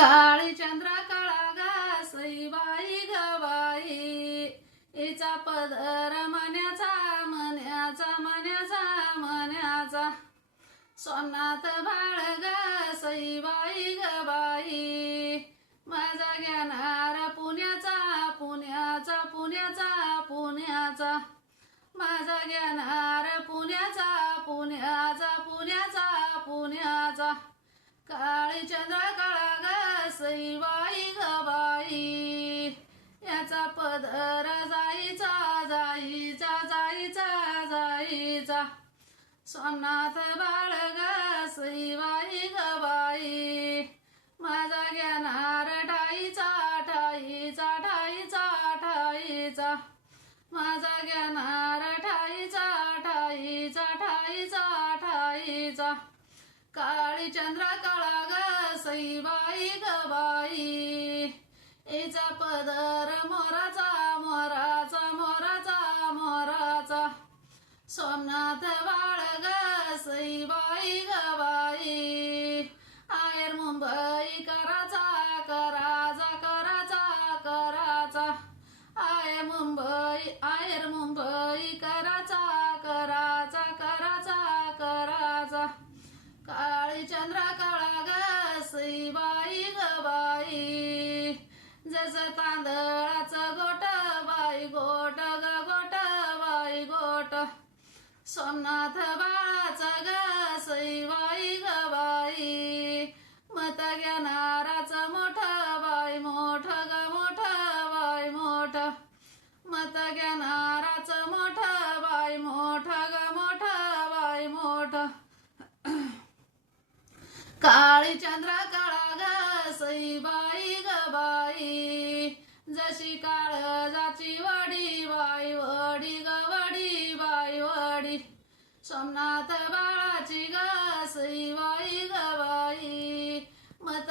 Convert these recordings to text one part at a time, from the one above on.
काळी चंद्र काळा गा सईबाई गबाई हिचा पदर मन्याचा मन्याचा मन्याचा मन्याचा सोमनाथ बाळ सईबाई गबाई माझा घेणार पुण्याचा पुण्याचा पुण्याचा पुण्याचा. माझा घेणार पुण्याचा पुण्याचा पुण्याचा पुण्याचा. काळी चंद्र सोमनाथ बाळ ग सईबाई गबाई माझा घेणार ठाईचा ठाईचा ठाईचा ठाईचा माझा घेणार ठाईचा ठाईचा ठाईचा ठाईचा काळी चंद्र काळा ग सईबाई गबाई हिचा पदर मोराचा मोराचा मोराचा मोराचा. सोमनाथ बाई चंद्र काळा ग बाई. गबाई जसं तांदळाचं गोट बाई गोट ग गोट बाई गोट. सोमनाथ बाळाचं ग काळी चंद्र काळा ग सईबाई गबाई जशी काळजाची वडी बाई वडी ग वडी बाई वडी. सोमनाथ बाळाची ग सईबाई गबाई मत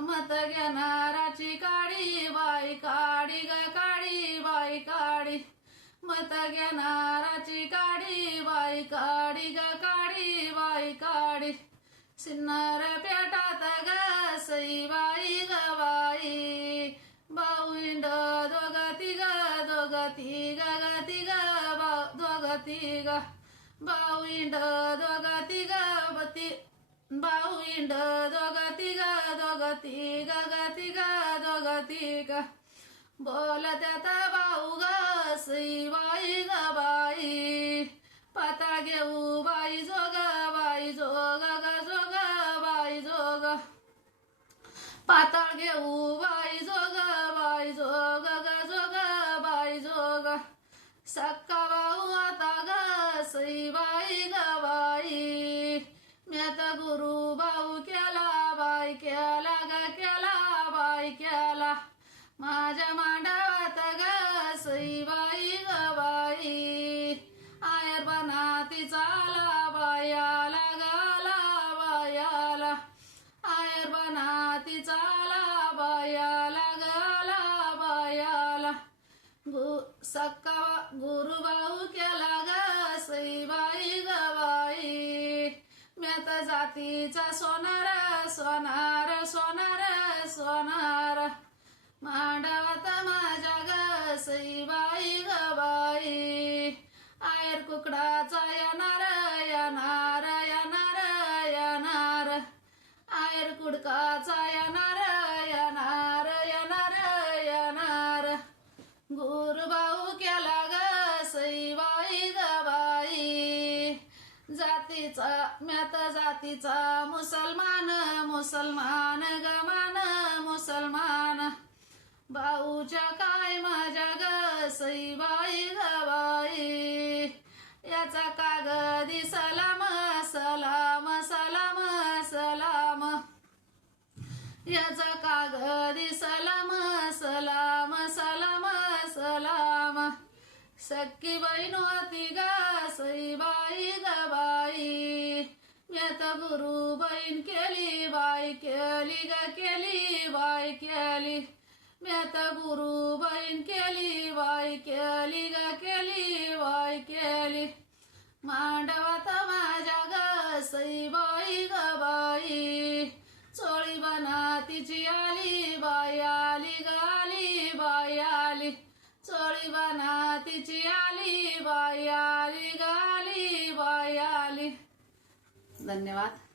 मत घेणाराची काळी बाई काळी ग काळी बाई काळी मत घेणाराची काळी बाई काळी ग काळी बाई काळी सिन्नर पेटात ग सईबाई गबाई भाऊ इंड दोघ तिघ दोघ तिघ ग तिघ दोघ तिघ भाऊ इंड दोघ तिघ बती भाऊ इंड दोघ तिघ दोघ तिघ ग तिघ दोघ तिघ बोलत्यात भाऊ ग घेऊ बाई जोग बाई जोग ग जोग बाई जोग. सक्का सक्का गुरुबाऊ केला ग सईबाई गवाई. म्यात जातीचा सोनारा सोनार सोनार गुरुभाऊ केला ग सईबाई गबाई. जातीचा म्यात जातीचा मुसलमान मुसलमान गमान मुसलमान. भाऊच्या काय माझ्या ग सईबाई गबाई. याचा कागदी सलाम सलाम सलाम सलाम. याचा सक्की बहीण होती ग सईबाई गबाई म्यात गुरु बहीण केली बाई केली ग केली बाई केली. म्यात गुरु बहीण केली बाई केली ग केली बाई केली. मांडवात माझ्या ग सईबाई ग बाई. चोळी बना तिची आली बाई आली गाली बाई आली. चोळी तिची आली बाई आली गाली बाई आली. धन्यवाद.